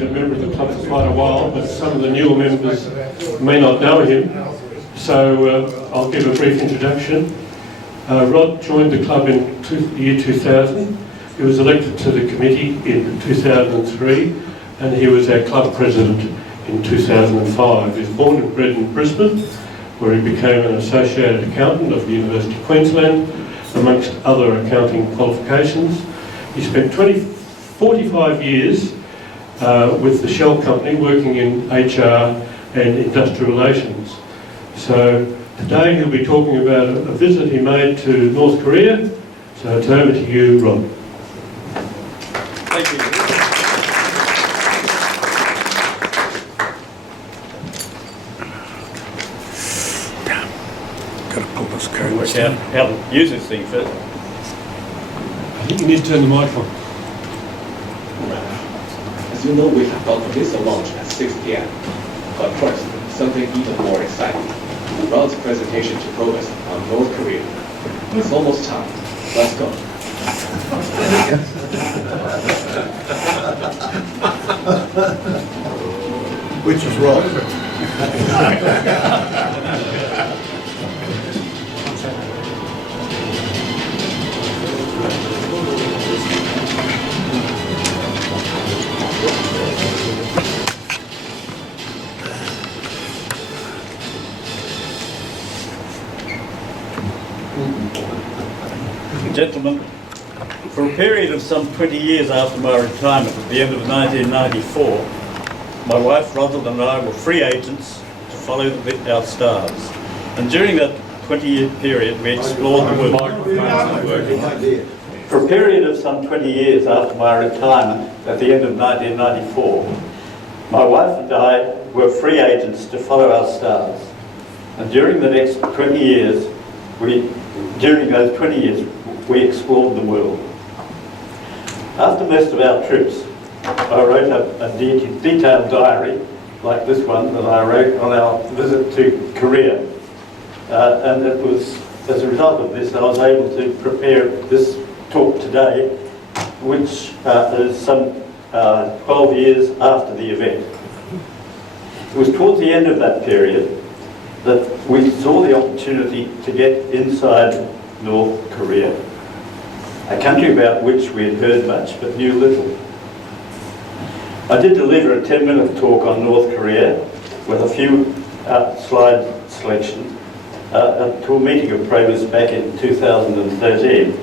been a member of the club for quite a while, but some of the newer members may not know him. So I'll give a brief introduction. Rod joined the club in the year 2000. He was elected to the committee in 2003, and he was our club president in 2005. He was born and bred in Brisbane, where he became an associated accountant of the University of Queensland, amongst other accounting qualifications. He spent 45 years with the Shell company working in HR and industrial relations. So today he'll be talking about a visit he made to North Korea. So it's over to you, Rob. Thank you. Gotta pull this code. Work out how to use this thing first. I think you need to turn the microphone. As you know, we have got this launch at 6 p.m. But first, something even more exciting. Rod's presentation to focus on North Korea. It's almost time. Let's go. Which is wrong. Gentlemen, for a period of some 20 years after my retirement at the end of 1994, my wife Rosalind and I were free agents to follow our stars. And during that 20-year period, we explored the world. For a period of some 20 years after my retirement at the end of 1994, my wife and I were free agents to follow our stars. And during the next 20 years, during those 20 years, we explored the world. After most of our trips, I wrote a detailed diary, like this one, that I wrote on our visit to Korea. And it was, as a result of this, I was able to prepare this talk today, which is some 12 years after the event. It was towards the end of that period that we saw the opportunity to get inside North Korea, a country about which we had heard much but knew little. I did deliver a 10-minute talk on North Korea with a few slide selections to a meeting of probers back in 2013.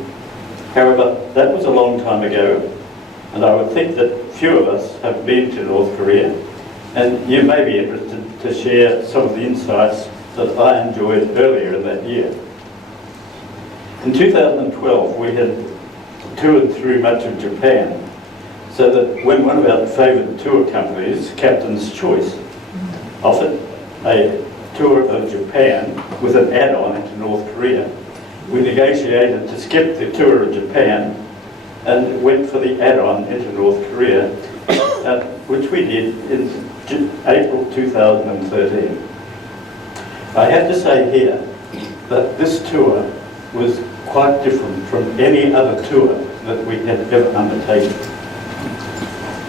However, that was a long time ago, and I would think that few of us have been to North Korea, and you may be interested to share some of the insights that I enjoyed earlier in that year. In 2012, we had toured through much of Japan, so that when one of our favoured tour companies, Captain's Choice, offered a tour of Japan with an add-on into North Korea, we negotiated to skip the tour of Japan and went for the add-on into North Korea, which we did in April 2013. I have to say here that this tour was quite different from any other tour that we had ever undertaken.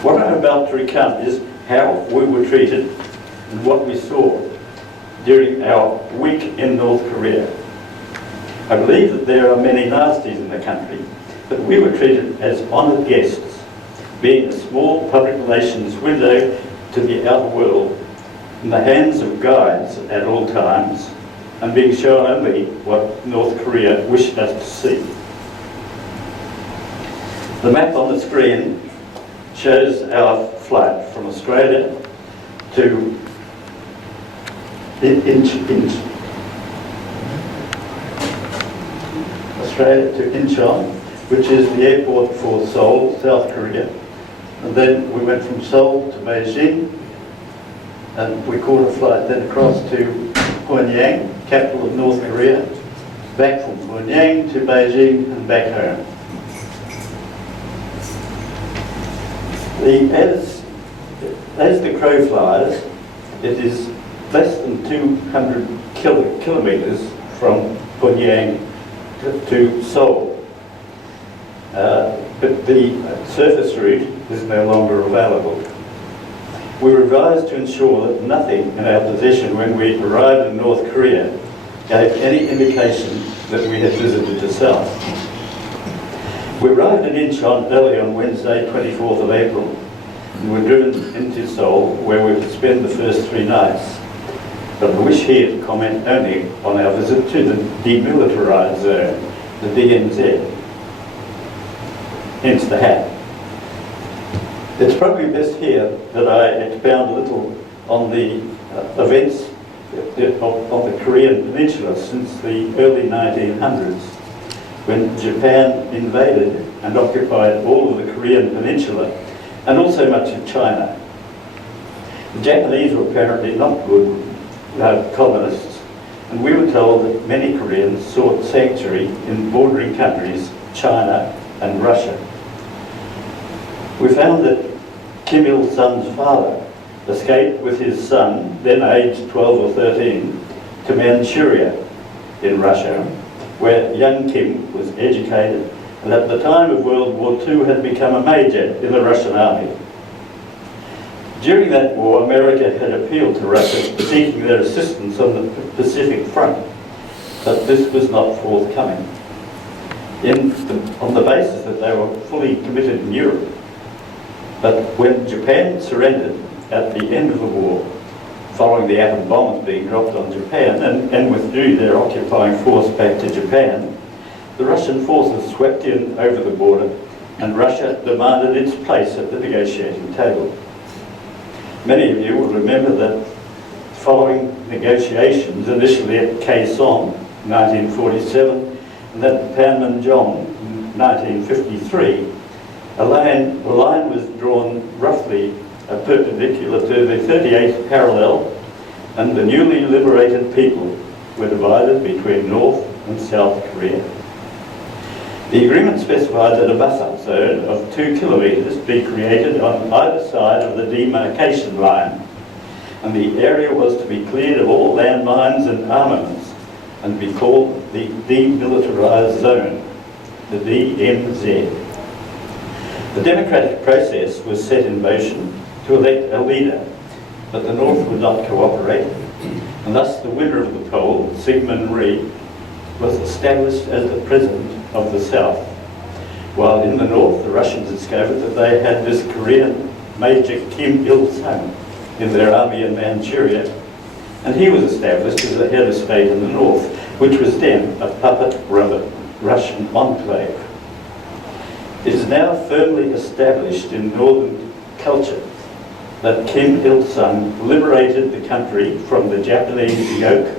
What I'm about to recount is how we were treated and what we saw during our week in North Korea. I believe that there are many nasties in the country, but we were treated as honoured guests, being a small public relations window to the outer world in the hands of guides at all times, and being shown only what North Korea wished us to see. The map on the screen shows our flight from Australia to Incheon, which is the airport for Seoul, South Korea. And then we went from Seoul to Beijing, and we caught a flight then across to Pyongyang, capital of North Korea, back from Pyongyang to Beijing and back home. As the crow flies, it is less than 200 kilometres from Pyongyang to Seoul. But the surface route is no longer available. We revised to ensure that nothing in our possession when we arrived in North Korea gave any indication that we had visited the South. We arrived in Incheon early on Wednesday, 24th of April, and were driven into Seoul, where we would spend the first 3 nights. But I wish here to comment only on our visit to the demilitarized zone, the DMZ, hence the hat. It's probably best here that I expound a little on the events of the Korean Peninsula since the early 1900s, when Japan invaded and occupied all of the Korean Peninsula and also much of China. The Japanese were apparently not good colonists, and we were told that many Koreans sought sanctuary in bordering countries, China and Russia. We found that Kim Il-sung's father escaped with his son, then aged 12 or 13, to Manchuria in Russia, where young Kim was educated and at the time of World War II had become a major in the Russian army. During that war, America had appealed to Russia seeking their assistance on the Pacific front, but this was not forthcoming, on the basis that they were fully committed in Europe. But when Japan surrendered at the end of the war, following the atom bombs being dropped on Japan, and withdrew their occupying force back to Japan, the Russian forces swept in over the border, and Russia demanded its place at the negotiating table. Many of you will remember that following negotiations, initially at Kaesong, 1947, and then at Panmunjom, 1953, a line was drawn roughly perpendicular to the 38th parallel, and the newly liberated people were divided between North and South Korea. The agreement specified that a buffer zone of 2 kilometres be created on either side of the demarcation line, and the area was to be cleared of all landmines and armaments and be called the Demilitarised Zone, the DMZ. The democratic process was set in motion to elect a leader, but the North would not cooperate, and thus the winner of the poll, Syngman Rhee, was established as the president of the South, while in the North the Russians discovered that they had this Korean Major Kim Il-sung in their army in Manchuria, and he was established as the head of state in the North, which was then a puppet Russian enclave. It is now firmly established in Northern culture that Kim Il-sung liberated the country from the Japanese yoke.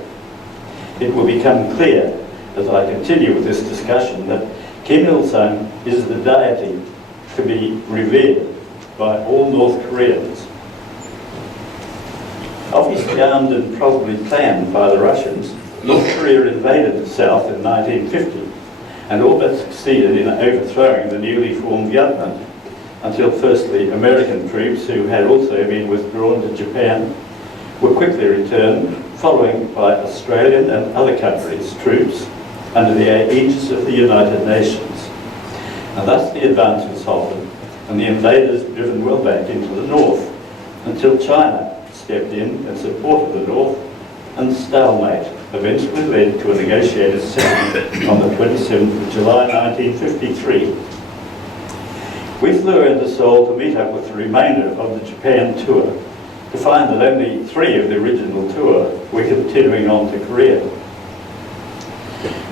It will become clear as I continue with this discussion that Kim Il-sung is the deity to be revered by all North Koreans. Obviously armed and probably planned by the Russians, North Korea invaded the South in 1950 and all but succeeded in overthrowing the newly formed government, until firstly American troops, who had also been withdrawn to Japan, were quickly returned, following by Australian and other countries' troops under the aegis of the United Nations. And thus the advance was halted and the invaders driven well back into the North, until China stepped in and supported the North, and stalemate eventually led to a negotiated settlement on the 27th of July 1953. We flew into Seoul to meet up with the remainder of the Japan tour, to find that only 3 of the original tour were continuing on to Korea.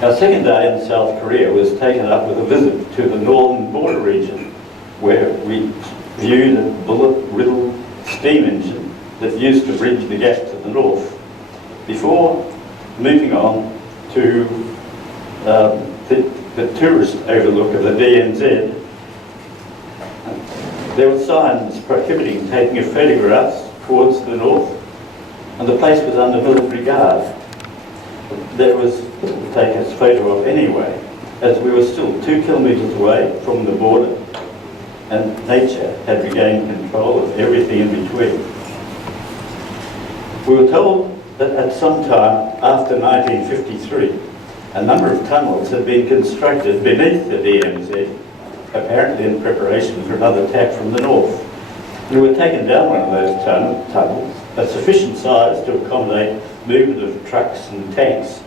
Our second day in South Korea was taken up with a visit to the northern border region, where we viewed a bullet-riddled steam engine that used to bridge the gap to the north, before moving on to the tourist overlook of the DMZ. There were signs prohibiting taking of photographs towards the north, and the place was under military guard. There was little to take a photo of anyway, as we were still 2 kilometres away from the border, and nature had regained control of everything in between. We were told that at some time after 1953, a number of tunnels had been constructed beneath the DMZ, apparently in preparation for another attack from the north. We were taken down one of those tunnels, a sufficient size to accommodate movement of trucks and tanks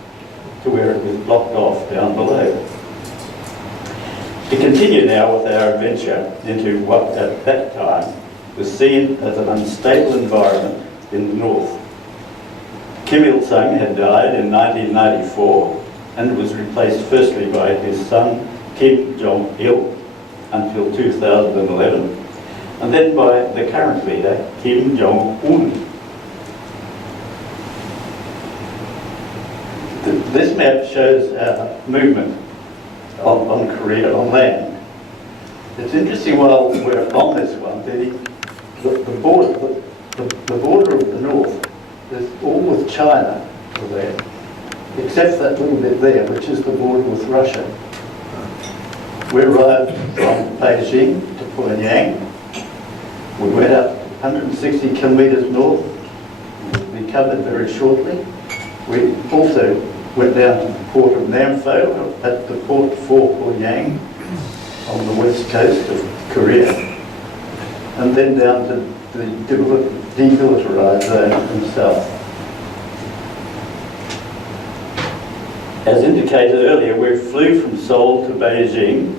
to where it was blocked off down below. To continue now with our adventure into what at that time was seen as an unstable environment in the north. Kim Il-sung had died in 1994 and was replaced firstly by his son Kim Jong-il until 2011, and then by the current leader Kim Jong-un. This map shows our movement on Korea on land. It's interesting while we're on this one, the border of the north is all with China there, except that little bit there, which is the border with Russia. We arrived from Beijing to Pyongyang. We went up 160 kilometres north. We'll be covered very shortly. We also went down to the port of Nampo at the port for Pyongyang on the west coast of Korea, and then down to the demilitarised zone in the south. As indicated earlier, we flew from Seoul to Beijing,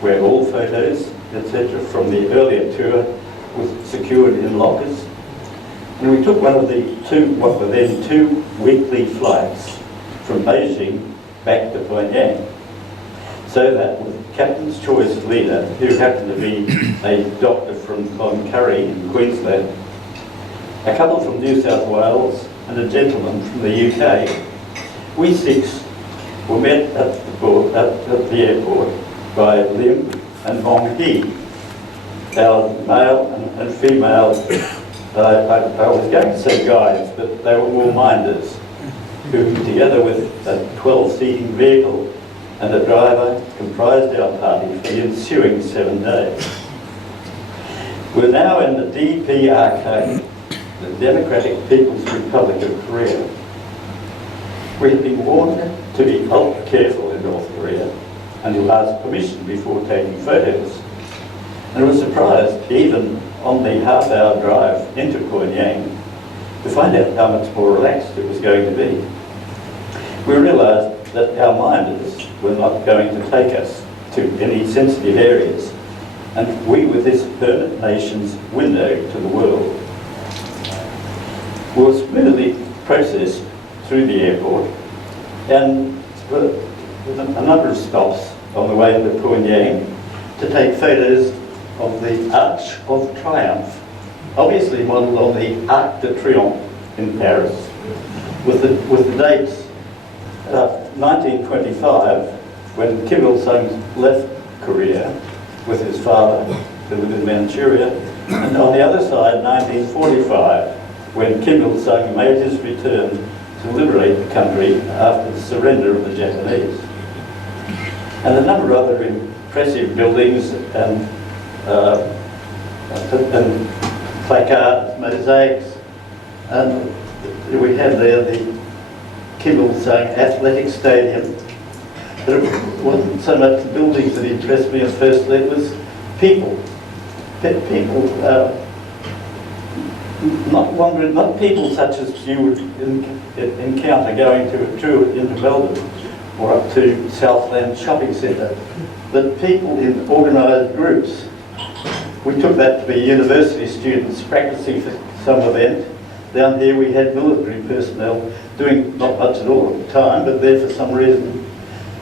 where all photos, etc., from the earlier tour was secured in lockers. And we took one of the what were then two weekly flights from Beijing back to Pyongyang. So that with Captain's Choice leader, who happened to be a doctor from Cloncurry in Queensland, a couple from New South Wales and a gentleman from the UK, we six were met at the airport by Lim and Hong Hee, our male and female, I was going to say guides, but they were more minders, who together with a 12-seating vehicle and a driver comprised our party for the ensuing 7 days. We're now in the DPRK, the Democratic People's Republic of Korea. We have been warned to be ultra careful in North Korea and to ask permission before taking photos. And was surprised, even on the half-hour drive into Pyongyang, to find out how much more relaxed it was going to be. We realised that our minders were not going to take us to any sensitive areas, and we were this permanent nation's window to the world. We were smoothly processed through the airport, and with a number of stops on the way to Pyongyang to take photos of the Arch of Triumph, obviously modelled on the Arc de Triomphe in Paris, with the dates 1925, when Kim Il-sung left Korea with his father, who lived in Manchuria, and on the other side, 1945, when Kim Il-sung made his return to liberate the country after the surrender of the Japanese. And a number of other impressive buildings and placards, mosaics, and we had there the Kim Il-sung Athletic Stadium. But it wasn't so much the buildings that impressed me at first, it was people. Not people such as you would encounter going to a tour into Melbourne or up to Southland Shopping Centre, but people in organised groups. We took that to be university students practicing for some event. Down here we had military personnel doing not much at all at the time, but there for some reason.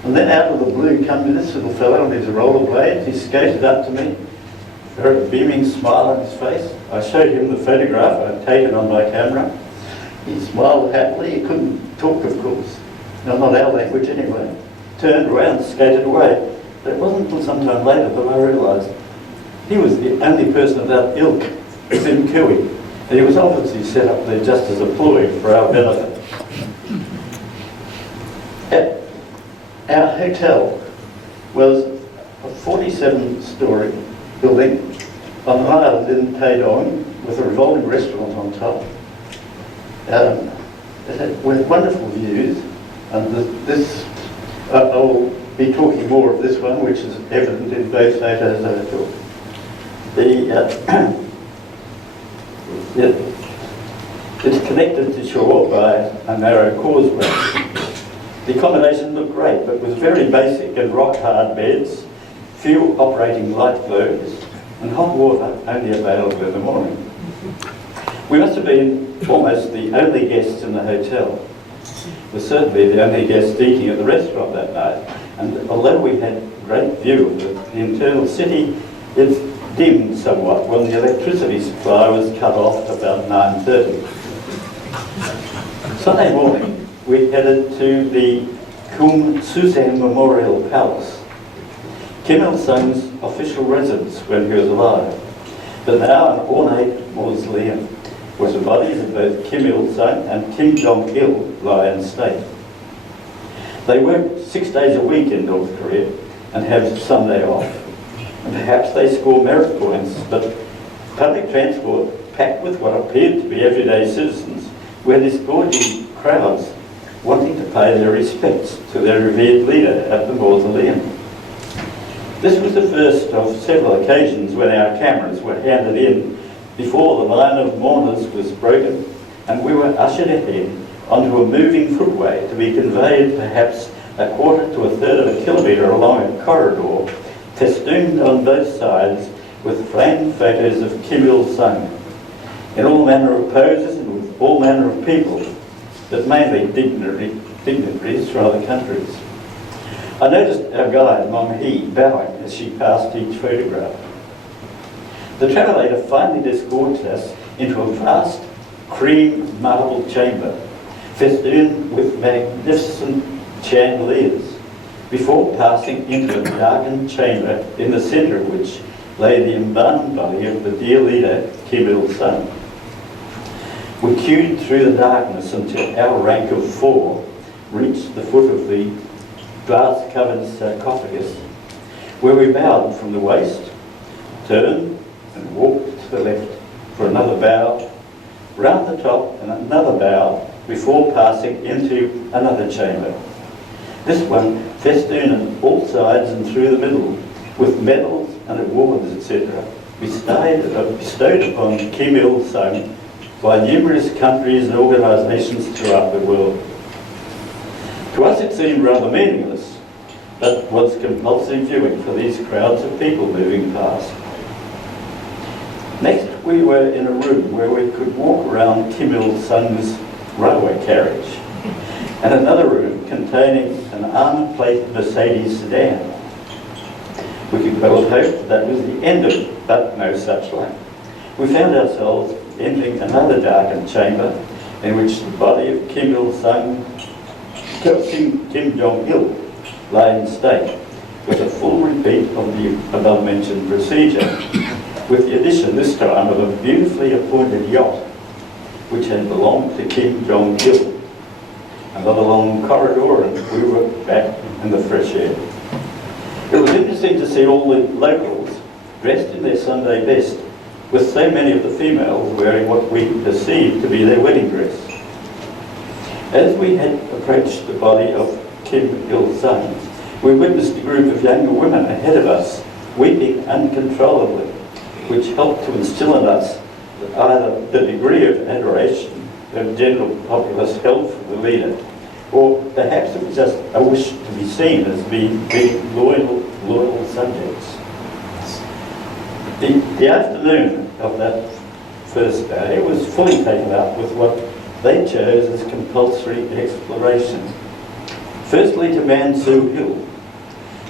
And then out of the blue come this little fellow on his rollerblades. He skated up to me, a very beaming smile on his face. I showed him the photograph I'd taken on my camera. He smiled happily. He couldn't talk, of course. No, not our language anyway. Turned around, skated away. But it wasn't until some time later that I realised he was the only person of that ilk within Kui. And he was obviously set up there just as a ploy for our benefit. Our hotel was a 47-storey building on an island in Taedong with a revolving restaurant on top. It had wonderful views, and I will be talking more of this one, which is evident in both photos I thought. It's connected to shore by a narrow causeway. The accommodation looked great, but was very basic and rock-hard beds, few operating light globes, and hot water only available in the morning. We must have been almost the only guests in the hotel. We're certainly the only guests eating at the restaurant that night, and although we had a great view of the internal city, it dimmed somewhat when the electricity supply was cut off about 9:30. Sunday morning, we headed to the Kum Susan Memorial Palace, Kim Il-sung's official residence when he was alive, but now an ornate mausoleum where the bodies of both Kim Il-sung and Kim Jong-il lie in state. They work 6 days a week in North Korea and have Sunday off. And perhaps they score merit points, but public transport, packed with what appeared to be everyday citizens, were disgorging crowds wanting to pay their respects to their revered leader at the mausoleum. This was the first of several occasions when our cameras were handed in before the line of mourners was broken and we were ushered ahead onto a moving footway to be conveyed perhaps a quarter to a third of a kilometre along a corridor festooned on both sides with framed photos of Kim Il-sung in all manner of poses and with all manner of people, but mainly dignitaries from other countries. I noticed our guide, Mong Hee, bowing as she passed each photograph. The travelator finally disgorged us into a vast cream marble chamber festooned with magnificent chandeliers before passing into a darkened chamber in the centre of which lay the embalmed body of the dear leader, Kim Il-sung. We queued through the darkness until our rank of 4 reached the foot of the glass-covered sarcophagus, where we bowed from the waist, turned and walked to the left for another bow, round the top and another bow before passing into another chamber. This one festooned on all sides and through the middle with medals and awards, etc., bestowed upon Kim Il-sung by numerous countries and organisations throughout the world. To us it seemed rather meaningless, but was compulsory viewing for these crowds of people moving past. Next, we were in a room where we could walk around Kim Il-sung's railway carriage, and another room containing an armour-plated Mercedes sedan. We could well hope that was the end of it, but no such luck. We found ourselves entering another darkened chamber in which the body of Kim Jong-il lay in state, with a full repeat of the above-mentioned procedure, with the addition this time of a beautifully appointed yacht which had belonged to Kim Jong-il. Another long corridor and we were back in the fresh air. It was interesting to see all the locals dressed in their Sunday best, with so many of the females wearing what we perceived to be their wedding dress. As we had approached the body of Kim Il-sung, we witnessed a group of younger women ahead of us, weeping uncontrollably, which helped to instill in us either the degree of adoration that general populace held for the leader, or perhaps it was just a wish to be seen as being loyal subjects. The afternoon of that first day was fully taken up with what they chose as compulsory exploration. Firstly to Mansu Hill,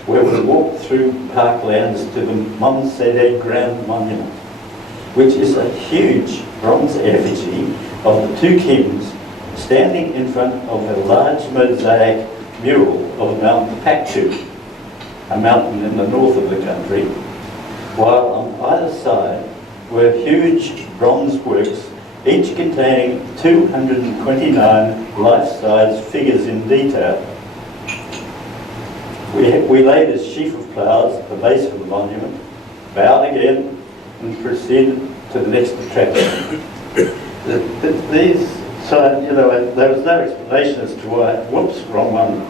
where we walked through parklands to the Monsedeg Grand Monument, which is a huge bronze effigy of the two Kims standing in front of a large mosaic mural of Mount Paktu, a mountain in the north of the country, while on either side were huge bronze works, each containing 229 life-size figures in detail. We laid a sheaf of flowers at the base of the monument, bowed again, and proceeded to the next attraction. There was no explanation as to why. Whoops, wrong one.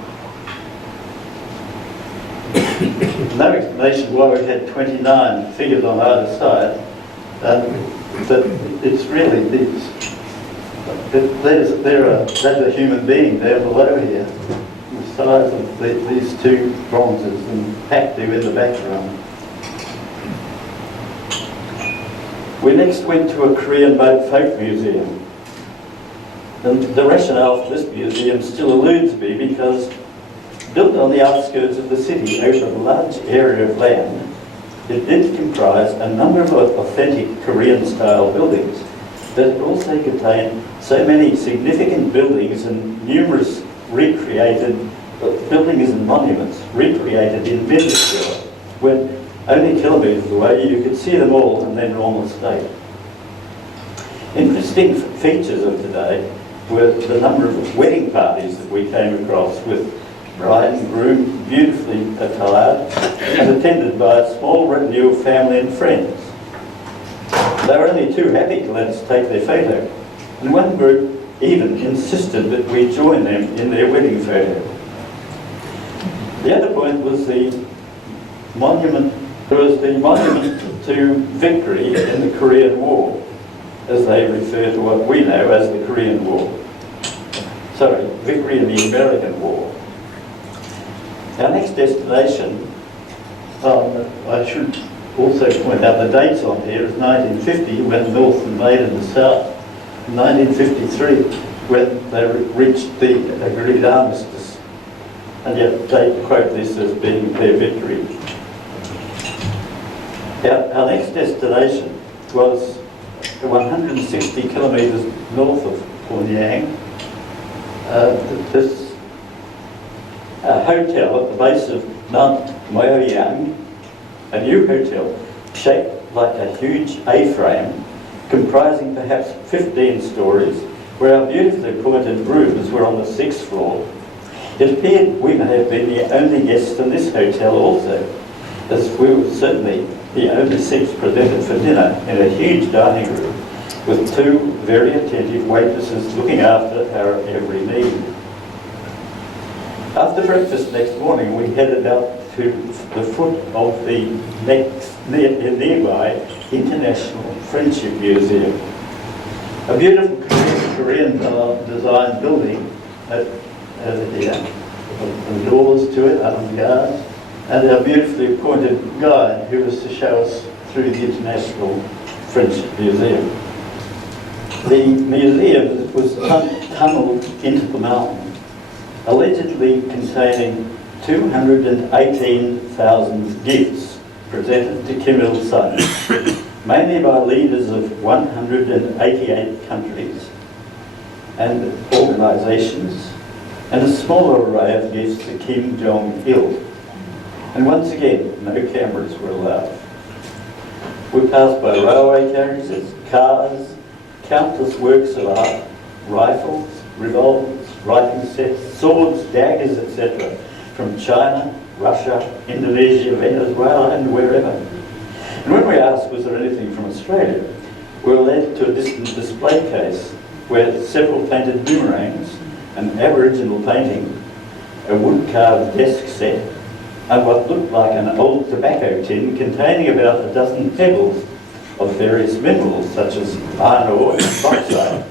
No explanation why we had 29 figures on either side. But it's really these. That's a human being there below here, the size of these two bronzes, and Paktu in the background. We next went to a Korean-made folk museum. And the rationale for this museum still eludes me because built on the outskirts of the city over a large area of land, it did comprise a number of authentic Korean-style buildings that also contained so many significant buildings and numerous recreated buildings and monuments recreated in miniature, when only kilometres away you could see them all in their normal state. Interesting features of today were the number of wedding parties that we came across, with bride and groom beautifully attired and attended by a small retinue of family and friends. They were only too happy to let us take their photo, and one group even insisted that we join them in their wedding photo. The other point was the monument. There was the monument to victory in the Korean War, as they refer to what we know as the Korean War. Sorry, victory in the American War. Our next destination, I should also point out the dates on here, is 1950 when the North invaded the South, 1953 when they reached the agreed armistice, and yet they quote this as being their victory. Our next destination was 160 kilometres north of Pyongyang. This hotel at the base of Mount Myoyang, a new hotel shaped like a huge A-frame, comprising perhaps 15 stories, where our beautifully appointed rooms were on the 6th floor. It appeared we may have been the only guests in this hotel also, as we were certainly the only seats presented for dinner in a huge dining room, with two very attentive waitresses looking after our every need. After breakfast next morning, we headed out to the foot of the nearby International Friendship Museum, a beautiful Korean designed building over here, and doors to it, avant-garde, and our beautifully appointed guide who was to show us through the International Friendship Museum. The museum was tunnelled into the mountain, allegedly containing 218,000 gifts presented to Kim Il-sung, mainly by leaders of 188 countries and organisations, and a smaller array of gifts to Kim Jong-il. And once again, no cameras were allowed. We passed by railway carriages, cars, countless works of art, rifles, revolvers, writing sets, swords, daggers, etc., from China, Russia, Indonesia, Venezuela, and wherever. And when we asked, was there anything from Australia, we were led to a distant display case where several painted boomerangs, an Aboriginal painting, a wood-carved desk set, and what looked like an old tobacco tin containing about a dozen pebbles of various minerals such as iron ore and bauxite,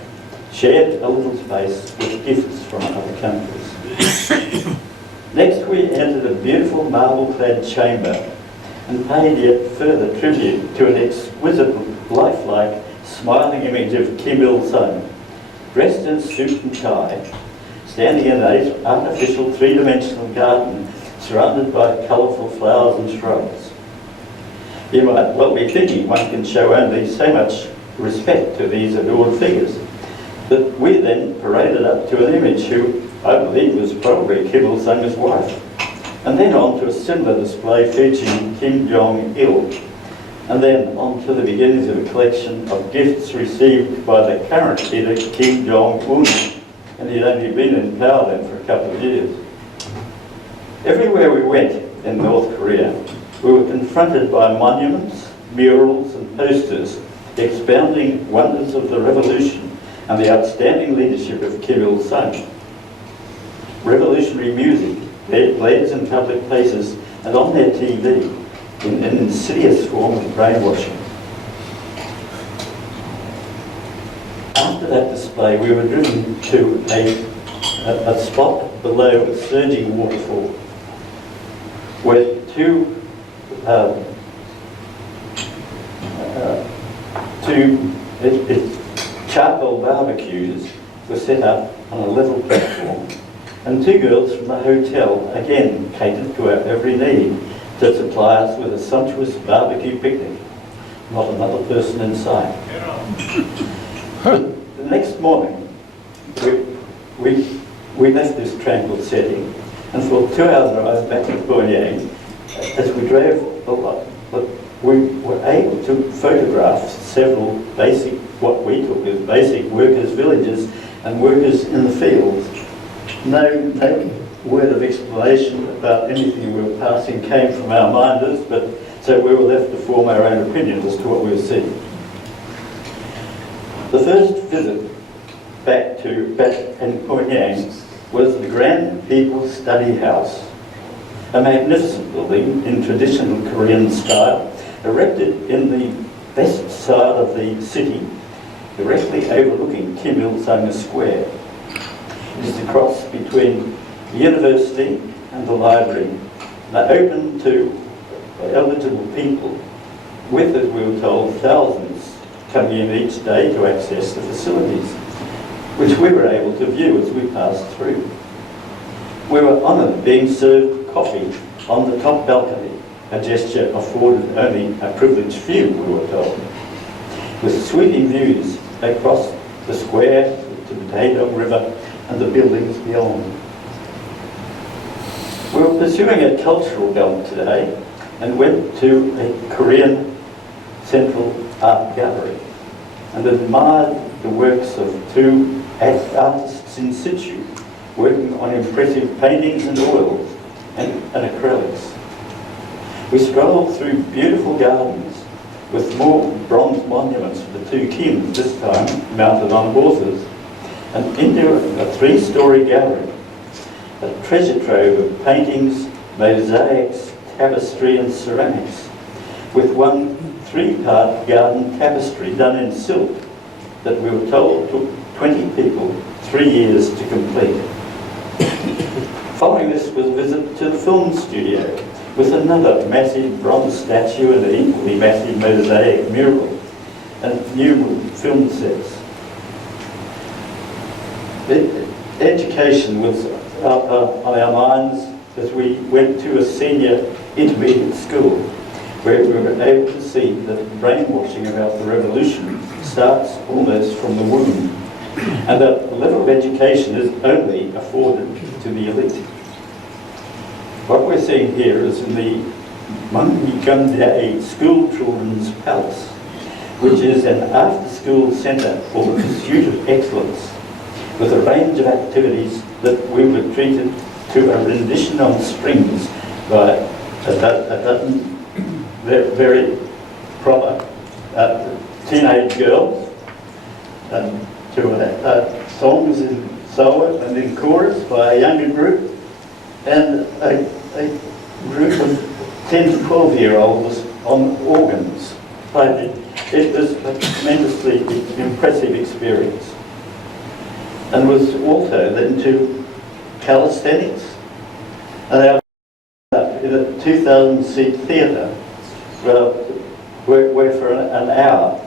shared a little space with gifts from other countries. Next we entered a beautiful marble-clad chamber and paid yet further tribute to an exquisite, lifelike, smiling image of Kim Il-sung, dressed in suit and tie, standing in an artificial three-dimensional garden surrounded by colourful flowers and shrubs. You might well be thinking one can show only so much respect to these adored figures, but we then paraded up to an image who I believe was probably Kim Il-sung's wife, and then on to a similar display featuring Kim Jong-il, and then on to the beginnings of a collection of gifts received by the current leader, Kim Jong-un, and he'd only been in power then for a couple of years. Everywhere we went in North Korea, we were confronted by monuments, murals and posters expounding wonders of the revolution and the outstanding leadership of Kim Il-sung. Revolutionary music plays in public places and on their TV in an insidious form of brainwashing. after that display, we were driven to a spot below a surging waterfall where two charcoal barbecues were set up on a level platform, and two girls from the hotel again catered to our every need to supply us with a sumptuous barbecue picnic. Not another person in sight. The next morning, we left this tranquil setting, and for a 2-hour drive back to Pyongyang, as we drove a lot, we were able to photograph several basic, what we took as basic workers' villages and workers in the fields. No word of explanation about anything we were passing came from our minders, but so we were left to form our own opinions as to what we were seeing. The first visit back in Pyongyang was the Grand People's Study House, a magnificent building in traditional Korean style, erected in the west side of the city, directly overlooking Kim Il-sung Square. It is the cross between the university and the library, and open to eligible people, with, as we were told, thousands coming in each day to access the facilities, which we were able to view as we passed through. We were honoured being served coffee on the top balcony, a gesture afforded only a privileged few, we were told, with sweeping views across the square to the Taedong River and the buildings beyond. We were pursuing a cultural belt today and went to a Korean Central Art Gallery and admired the works of two artists in situ working on impressive paintings and oils and acrylics. We strolled through beautiful gardens with more bronze monuments for the two Kims, this time mounted on horses, and into a 3-story gallery, a treasure trove of paintings, mosaics, tapestry and ceramics, with one 3-part garden tapestry done in silk that we were told took 20 people 3 years to complete. Following this was a visit to the film studio with another massive bronze statue and an equally massive mosaic mural and numerous film sets. Education was on our minds as we went to a senior intermediate school where we were able to see that brainwashing about the revolution starts almost from the womb, and that the level of education is only afforded to the elite. What we're seeing here is in the Mangikandye School Children's Palace, which is an after-school centre for the pursuit of excellence, with a range of activities that we were treated to a rendition on strings by a dozen very proper teenage girls, to songs in solo and in chorus by a younger group, and a group of 10 to 12-year-olds on organs. It was a tremendously impressive experience, and was also then to calisthenics, and in a 2,000-seat theatre where for an hour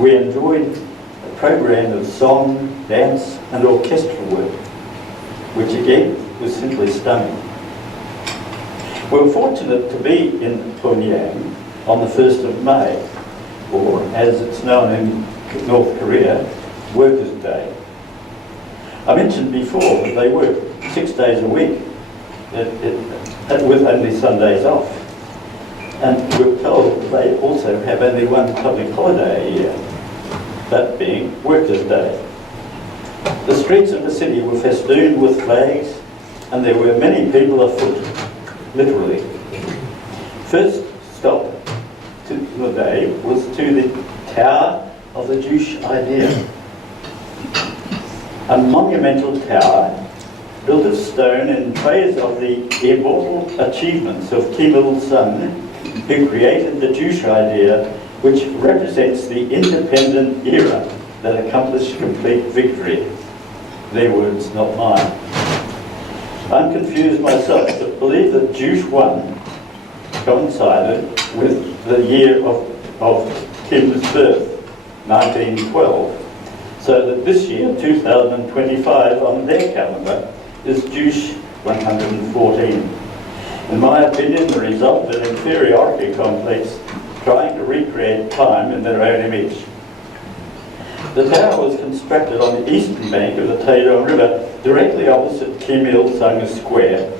we enjoyed a program of song, dance and orchestral work, which again was simply stunning. We were fortunate to be in Pyongyang on the 1st of May, or as it's known in North Korea, Workers' Day. I mentioned before that they work 6 days a week with only Sundays off. And we're told they also have only one public holiday a year, that being Workers' Day. The streets of the city were festooned with flags, and there were many people afoot, literally. First stop to the day was to the Tower of the Jewish Idea, a monumental tower built of stone in praise of the immortal achievements of Kim Il-sung, who created the Jewish idea which represents the independent era that accomplished complete victory. Their words, not mine. I'm confused myself, but believe that Juche 1 coincided with the year of Kim's birth, 1912. So that this year, 2025, on their calendar, is Juche 114. In my opinion, the result of an inferiority complex trying to recreate time in their own image. The tower was constructed on the eastern bank of the Taedong River, directly opposite Kim Il Sung Square.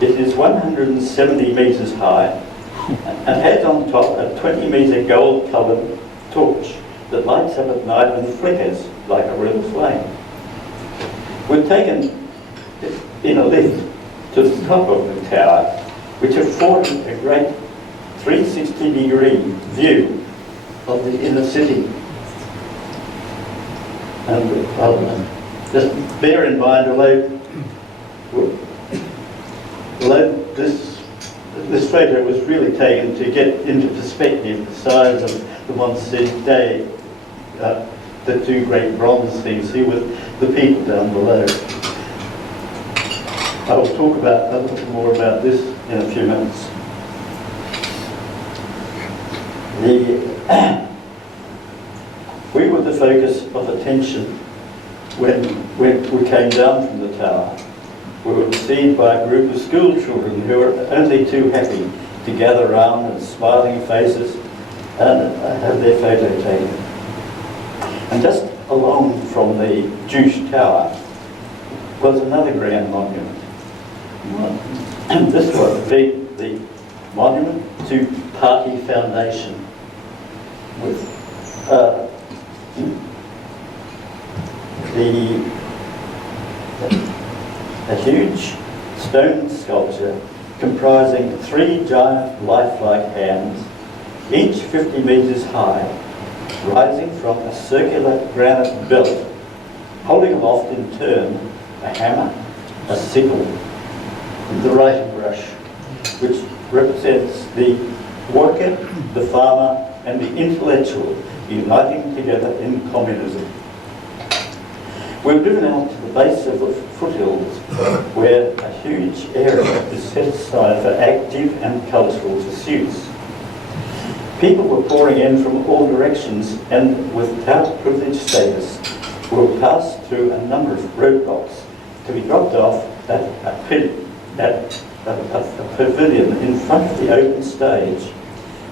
It is 170 metres high and has on top a 20-metre gold-coloured torch that lights up at night and flickers like a real flame. We're taken in a lift to the top of the tower, which afforded a great 360-degree view of the inner city. And just bear in mind, although this photo was really taken to get into perspective the size of the Montseed Day, the two great bronze things here with the people down below. I will talk a little more about this in a few minutes. We were the focus of attention when we came down from the tower. We were received by a group of school children who were only too happy to gather round with smiling faces and have their photo taken. And just along from the Juche Tower was another grand monument. And this was the monument to Party Foundation with a huge stone sculpture comprising 3 giant lifelike hands, each 50 metres high, rising from a circular granite belt, holding aloft in turn a hammer, a sickle, and the writing brush, which represents the worker, the farmer, and the intellectual uniting together in communism. We're driven out to the base of the foothills, where a huge area is set aside for active and cultural pursuits. People were pouring in from all directions, and without privileged status, will pass through a number of roadblocks to be dropped off at a pavilion in front of the open stage,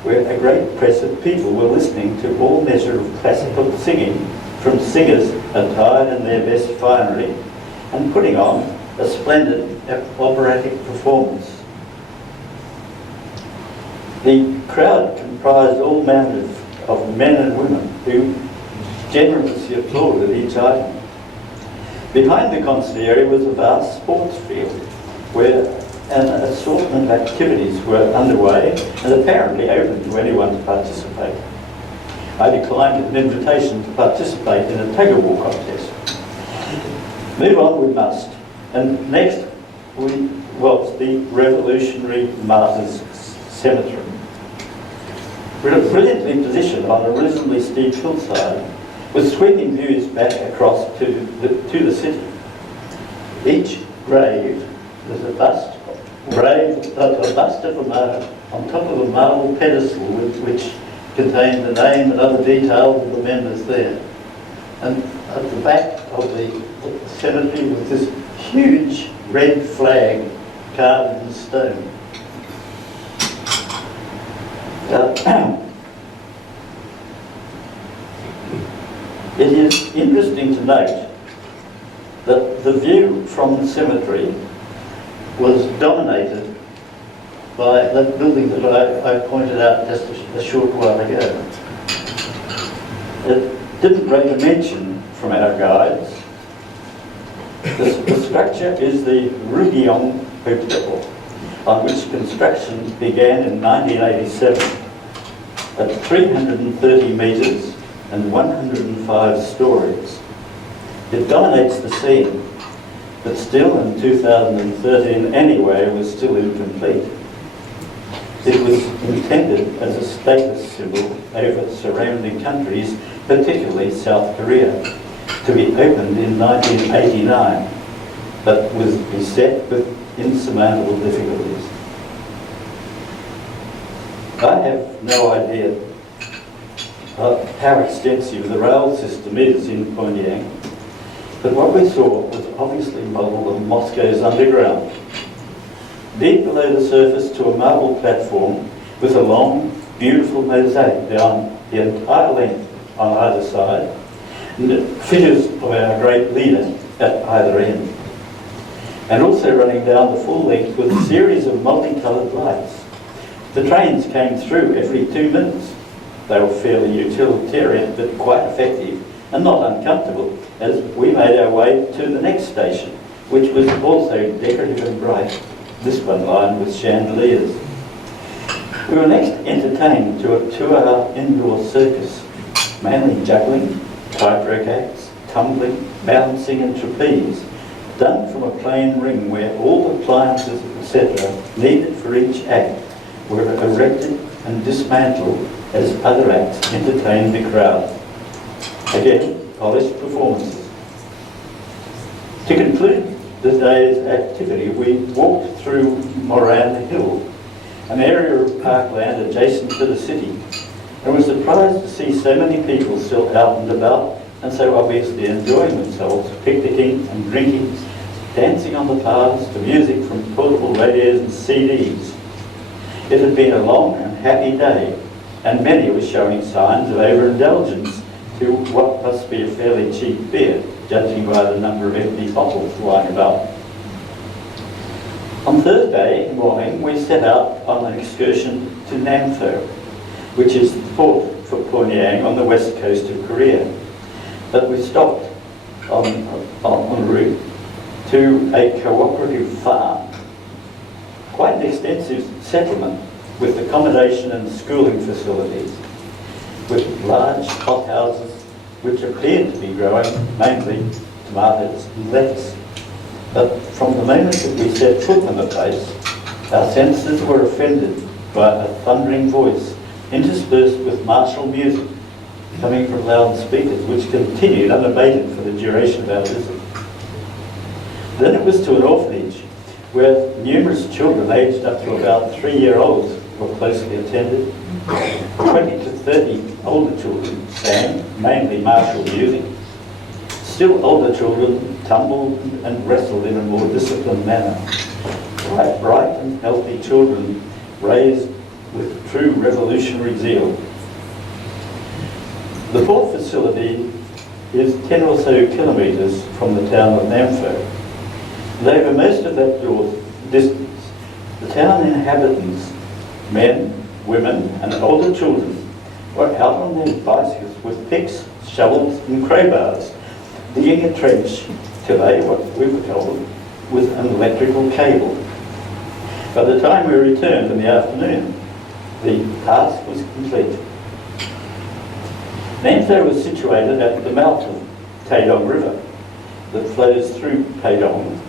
where a great press of people were listening to all measure of classical singing from singers attired in their best finery and putting on a splendid operatic performance. The crowd comprised all manner of men and women who generously applauded each item. Behind the concert area was a vast sports field where an assortment of activities were underway and apparently open to anyone to participate. I declined an invitation to participate in a tug-of-war contest. Move on we must. And next was the Revolutionary Martyrs Cemetery. Brilliantly positioned on a reasonably steep hillside, with sweeping views back across to the city. Each grave was a bust of a martyr on top of a marble pedestal which contained the name and other details of the members there. And at the back of the cemetery was this huge red flag carved in stone. It is interesting to note that the view from the cemetery was dominated by that building that I pointed out just a short while ago. It didn't rate a mention from our guides. The structure is the Rugyong Hotel, on which construction began in 1987 at 330 metres and 105 stories. It dominates the scene, but still in 2013 anyway was still incomplete. It was intended as a status symbol over surrounding countries, particularly South Korea, to be opened in 1989, but was beset with insurmountable difficulties. I have no idea how extensive the rail system is in Pyongyang, but what we saw was obviously modelled on Moscow's underground. Deep below the surface to a marble platform with a long, beautiful mosaic down the entire length on either side, and figures of our great leader at either end. And also running down the full length with a series of multicoloured lights. The trains came through every 2 minutes. They were fairly utilitarian but quite effective and not uncomfortable as we made our way to the next station, which was also decorative and bright, this one lined with chandeliers. We were next entertained to a 2-hour indoor circus, mainly juggling, tightrope acts, tumbling, balancing and trapeze, done from a plain ring where all the appliances, etc., needed for each act were erected and dismantled as other acts entertained the crowd. Again, polished performances. To conclude the day's activity, we walked through Murrell Hill, an area of parkland adjacent to the city, and was surprised to see so many people still out and about and so obviously enjoying themselves, picnicking and drinking, dancing on the paths to music from portable radios and CDs. It had been a long and happy day, and many were showing signs of overindulgence to what must be a fairly cheap beer, judging by the number of empty bottles lying about. On Thursday morning, we set out on an excursion to Nampo, which is the port for Pyongyang on the west coast of Korea. But we stopped en route to a cooperative farm, quite an extensive settlement with accommodation and schooling facilities, with large hothouses which appeared to be growing mainly tomatoes and lettuce. But from the moment that we set foot on the place, our senses were offended by a thundering voice interspersed with martial music coming from loudspeakers, which continued unabated for the duration of our visit. Then it was to an orphanage where numerous children aged up to about 3-year-olds were closely attended. 20 to 30 older children sang, mainly martial music. Still older children tumbled and wrestled in a more disciplined manner. Bright and healthy children raised with true revolutionary zeal. The port facility is 10 or so kilometres from the town of Nampo. And over most of that distance, the town inhabitants, men, women and older children, were out on their bicycles with picks, shovels and crowbars, digging a trench to lay what we were told was an electrical cable. By the time we returned in the afternoon, the task was complete. Nampo was situated at the mouth of Taedong River that flows through Taedong,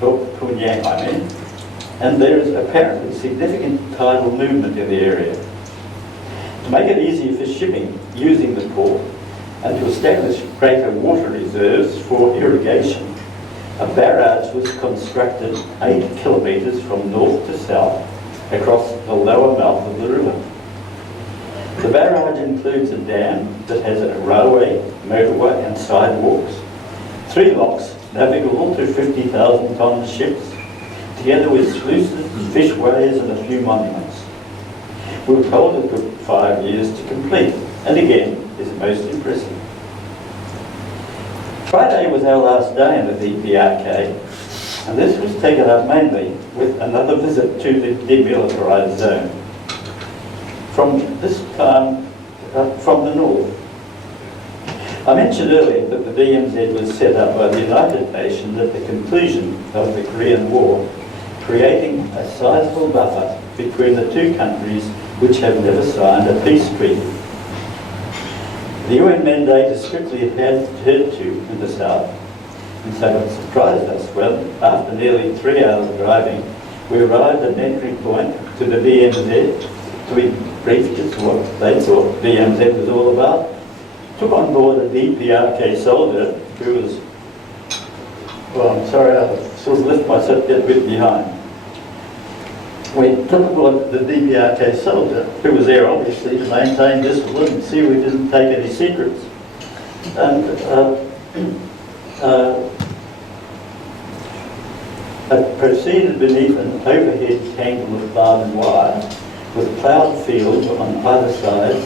or Pyongyang I mean, and there is apparently significant tidal movement in the area. To make it easier for shipping using the port and to establish greater water reserves for irrigation, a barrage was constructed 8 kilometres from north to south across the lower mouth of the river. The barrage includes a dam that has a railway, motorway and sidewalks, 3 locks navigable to 50,000-ton ships, together with sluices, fishways and a few monuments. We were told it took 5 years to complete, and again is most impressive. Friday was our last day in the DPRK, and this was taken up mainly with another visit to the demilitarised zone. From this time, from the north. I mentioned earlier that the DMZ was set up by the United Nations at the conclusion of the Korean War, creating a sizable buffer between the two countries which have never signed a peace treaty. The UN mandate is strictly adhered to in the south, and so it surprised us when, after nearly 3 hours driving, we arrived at an entry point to the BMZ to be briefed as to what they thought BMZ was all about. Took on board a DPRK soldier who was, well, I'm sorry, I sort of left myself a bit behind. We took aboard the DPRK soldier, who was there obviously to maintain discipline and see we didn't take any secrets. And proceeded beneath an overhead tangle of barbed wire with ploughed fields on either side.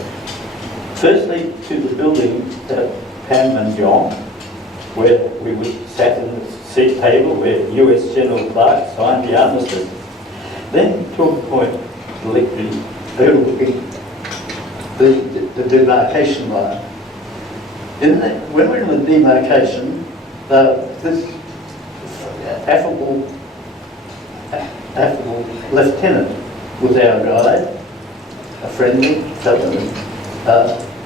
Firstly to the building at Panmunjom, where we sat in the seat table where US General Clark signed the armistice. Then to a point overlooking the demarcation line. When we were in the demarcation, this affable lieutenant was our guide, a friendly fellow,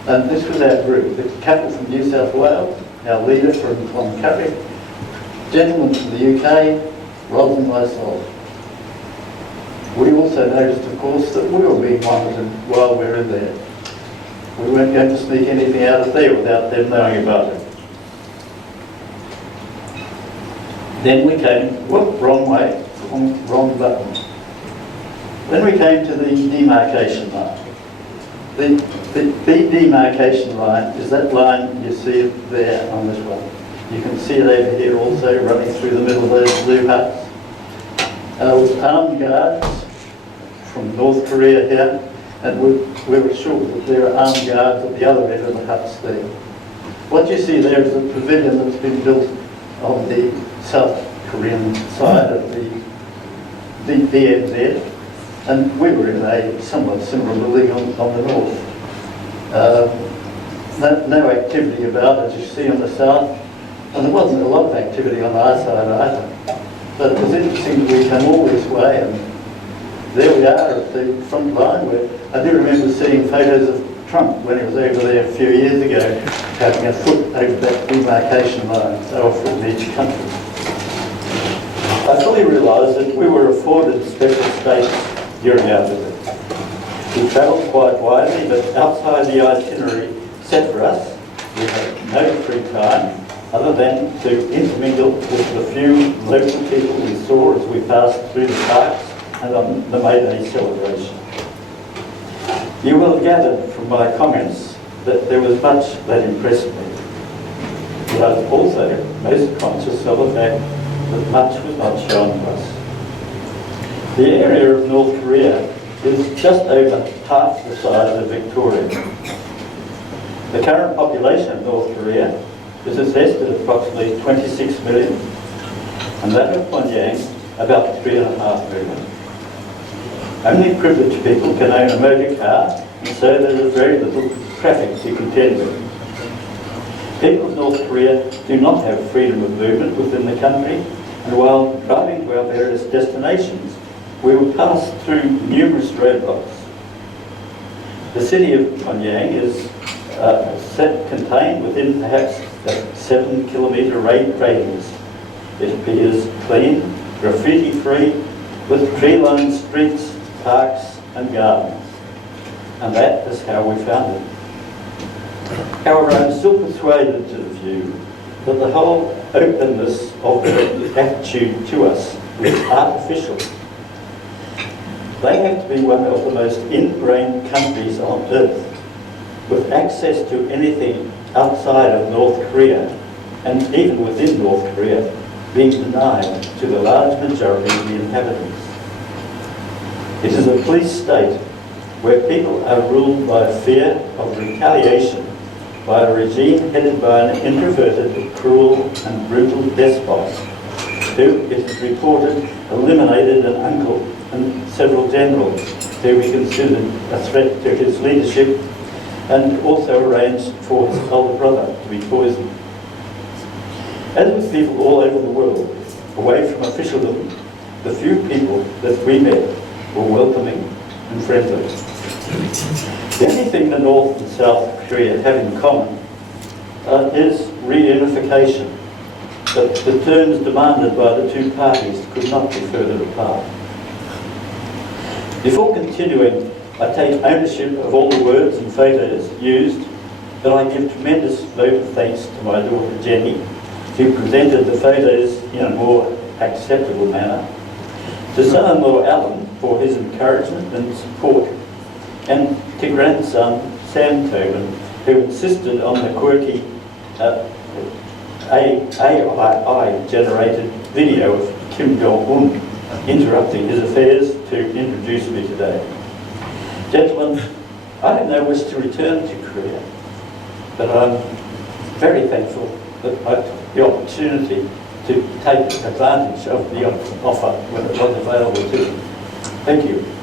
and this was our group. The couple from New South Wales, our leader from Cloncurry, gentleman from the UK, Rod and myself. We also noticed, of course, that we were being monitored while we were in there. We weren't going to sneak anything out of there without them knowing about it. Then we came, whoop, wrong way, wrong button. Then we came to the demarcation line. The demarcation line is that line you see there on this one. You can see it over here also running through the middle of those blue huts. With armed guards from North Korea here, and we were sure that there are armed guards at the other end of the huts there. What you see there is a pavilion that's been built on the South Korean side of the BMZ, and we were in a somewhat similar building on the north. No activity about, as you see on the south, and there wasn't a lot of activity on our side either. But it was interesting that we came all this way, and there we are at the front line, where I do remember seeing photos of Trump when he was over there a few years ago, having a foot over that demarcation line, so a foot in each country. I fully realise that we were afforded special status during our visit. We travelled quite widely, but outside the itinerary set for us, we had no free time other than to intermingle with the few local people we saw as we passed through the parks and on the May Day celebration. You will have gathered from my comments that there was much that impressed me, but I was also most conscious of the fact that much was not shown to us. The area of North Korea is just over half the size of Victoria. The current population of North Korea is assessed at approximately 26 million, and that of Pyongyang about 3.5 million. Only privileged people can own a motor car, and so there is very little traffic to contend with. People of North Korea do not have freedom of movement within the country, and while driving to our various destinations, we will pass through numerous roadblocks. The city of Pyongyang is contained within perhaps a 7-kilometre radius. It appears clean, graffiti-free, with tree-lined streets, parks and gardens. And that is how we found it. However, I'm still persuaded to the view that the whole openness of the attitude to us is artificial. They have to be one of the most ingrained countries on earth, with access to anything outside of North Korea, and even within North Korea, being denied to the large majority of the inhabitants. It is a police state where people are ruled by fear of retaliation by a regime headed by an introverted, cruel and brutal despot who, it is reported, eliminated an uncle and several generals who he considered a threat to his leadership, and also arranged for his older brother to be poisoned. As with people all over the world, away from officialdom, the few people that we met were welcoming and friendly. The only thing the North and South Korea have in common is reunification, but the terms demanded by the two parties could not be further apart. Before continuing, I take ownership of all the words and photos used, but I give tremendous vote of thanks to my daughter Jenny, who presented the photos in a more acceptable manner, to son-in-law Alan for his encouragement and support, and to grandson Sam Tobin, who insisted on the quirky AI-generated video of Kim Jong-un interrupting his affairs to introduce me today. Gentlemen, I have no wish to return to Korea, but I'm very thankful that I took the opportunity to take advantage of the offer when it was available to me. Thank you.